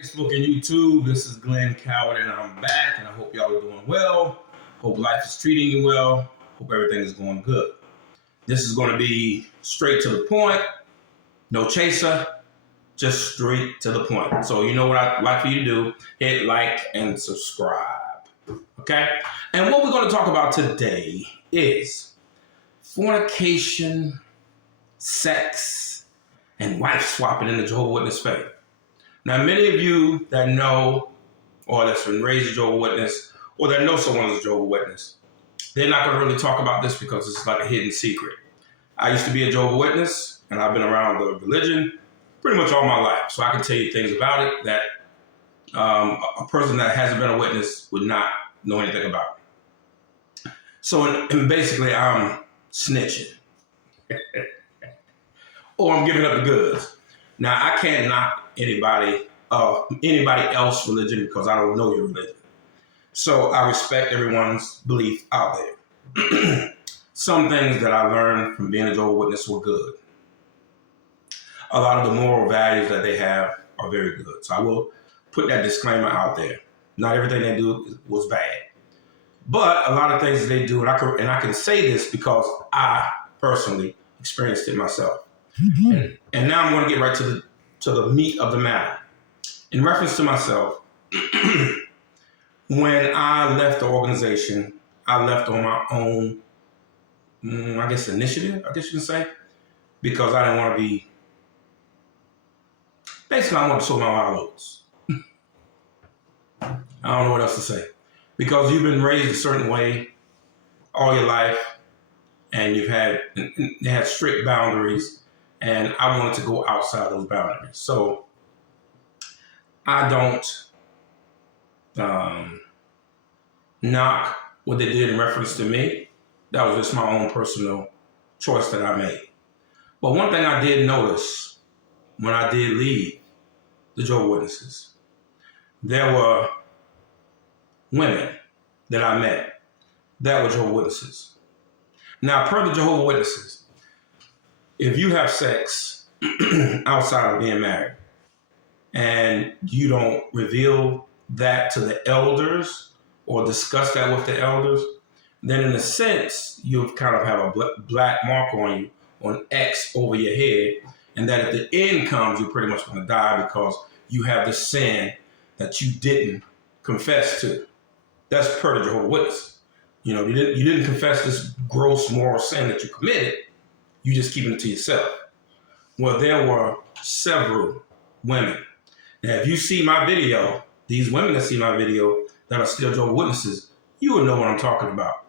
Facebook and YouTube. This is Glenn Coward, and I'm back, and I hope y'all are doing well. Hope life is treating you well. Hope everything is going good. This is going to be straight to the point, no chaser, just straight to the point. So you know what I'd like for you to do, hit like and subscribe, okay? And what we're going to talk about today is fornication, sex, and wife swapping in the Jehovah Witness faith. Now, many of you that know or that's been raised a Jehovah Witness or that know someone who's a Jehovah Witness, they're not going to really talk about this because it's like a hidden secret. I used to be a Jehovah Witness, and I've been around the religion pretty much all my life. So I can tell you things about it that a person that hasn't been a witness would not know anything about. So and basically, I'm snitching. Or I'm giving up the goods. Now, I can't knock anybody else's religion because I don't know your religion. So I respect everyone's belief out there. Some things that I learned from being a Jehovah's Witness were good. A lot of the moral values that they have are very good. So I will put that disclaimer out there. Not everything they do was bad. But a lot of things that they do, and I can say this because I personally experienced it myself. Mm-hmm. And now I'm going to get right to the meat of the matter. In reference to myself, when I left the organization, I left on my own, initiative, I guess you can say, because I didn't want to be, basically I wanted to show my wild oats. I don't know what else to say. Because you've been raised a certain way all your life, and they had strict boundaries, and I wanted to go outside those boundaries. So I don't knock what they did in reference to me. That was just my own personal choice that I made. But one thing I did notice when I did leave the Jehovah's Witnesses, there were women that I met that were Jehovah's Witnesses. Now, per the Jehovah's Witnesses, if you have sex outside of being married and you don't reveal that to the elders or discuss that with the elders, then in a sense, you kind of have a black mark on you, or an X over your head, and that if the end comes, you're pretty much going to die because you have the sin that you didn't confess to. That's per the Jehovah's Witness. You know, you didn't confess this gross moral sin that you committed. You just keeping it to yourself. Well, there were several women. Now, if you see my video, these women that see my video that are still Jehovah's Witnesses, you will know what I'm talking about.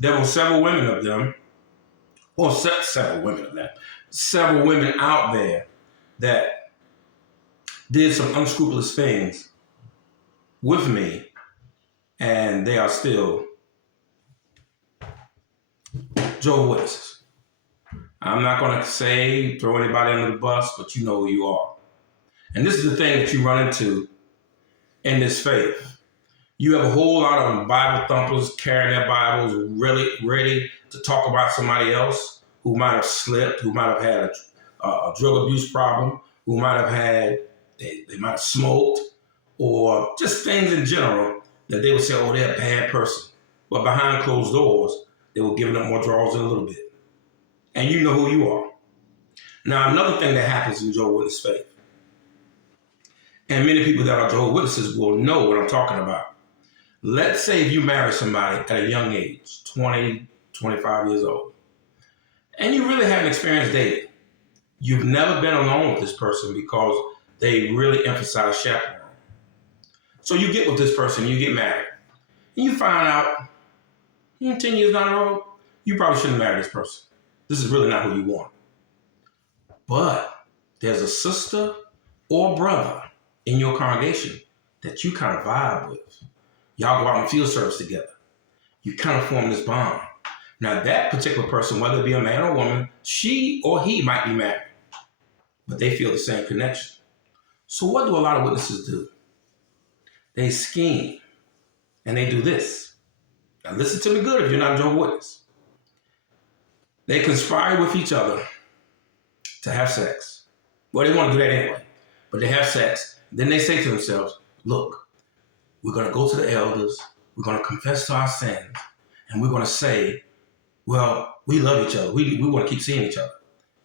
There were several women of them, or several women out there that did some unscrupulous things with me, and they are still Jehovah's Witnesses. I'm not going to throw anybody under the bus, but you know who you are. And this is the thing that you run into in this faith. You have a whole lot of Bible thumpers carrying their Bibles, really ready to talk about somebody else who might have slipped, who might have had a drug abuse problem, who might have had, they might have smoked, or just things in general that they would say, oh, they're a bad person. But behind closed doors, they were giving up more draws in a little bit. And you know who you are. Now, another thing that happens in Jehovah's Witness faith, and many people that are Jehovah's Witnesses will know what I'm talking about. Let's say if you marry somebody at a young age, 20, 25 years old, and you really haven't experienced dating. You've never been alone with this person because they really emphasize chaperone. So you get with this person, you get married, and you find out 10 years down the road, you probably shouldn't marry this person. This is really not who you want. But there's a sister or brother in your congregation that you kind of vibe with. Y'all go out and field service together. You kind of form this bond. Now that particular person, whether it be a man or woman, she or he might be married, but they feel the same connection. So what do a lot of witnesses do? They scheme and they do this. Now listen to me good if you're not a Jehovah's Witness. They conspire with each other to have sex. Well, they want to do that anyway, but they have sex Then they say to themselves, look, we're going to go to the elders, we're going to confess to our sins, and we're going to say, well, we love each other. We want to keep seeing each other.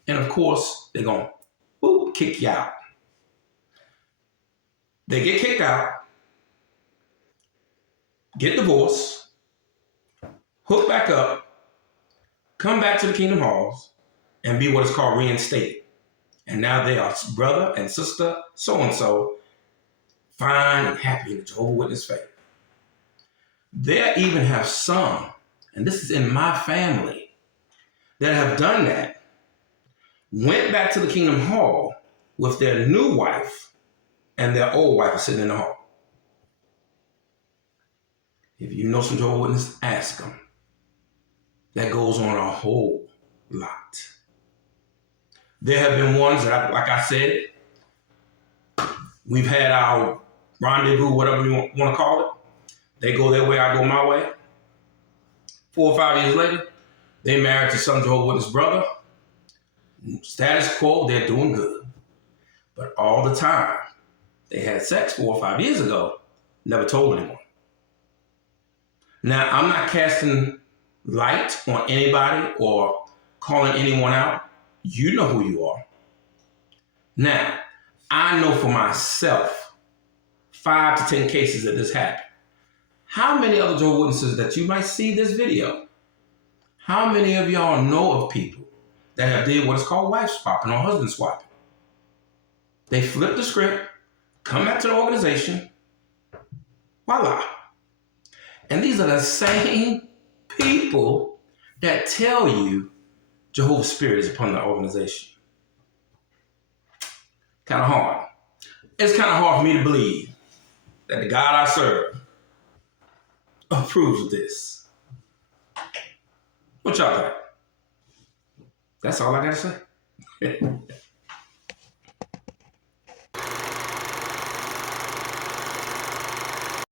And of course, they're going to kick you out. They get kicked out, get divorced, hook back up, come back to the kingdom halls, and be what is called reinstated. And now they are brother and sister so-and-so, fine and happy in the Jehovah's Witness faith. There even have some, and this is in my family, that have done that, went back to the kingdom hall with their new wife, and their old wife is sitting in the hall. If you know some Jehovah's Witnesses, ask them. That goes on a whole lot. There have been ones that, like I said, we've had our rendezvous, whatever you want to call it. They go their way, I go my way. 4 or 5 years later, they married to some Jehovah's Witness brother. Status quo, they're doing good. But all the time, they had sex 4 or 5 years ago, never told anyone. Now, I'm not casting light on anybody or calling anyone out. You know who you are. Now, I know for myself, 5 to 10 cases that this happened. How many other Jehovah's Witnesses that you might see this video, how many of y'all know of people that have did what is called wife swapping or husband swapping? They flip the script, come back to the organization, voila. And these are the same people that tell you Jehovah's Spirit is upon the organization. Kind of hard. It's kind of hard for me to believe that the God I serve approves of this. What y'all think? That's all I got to say.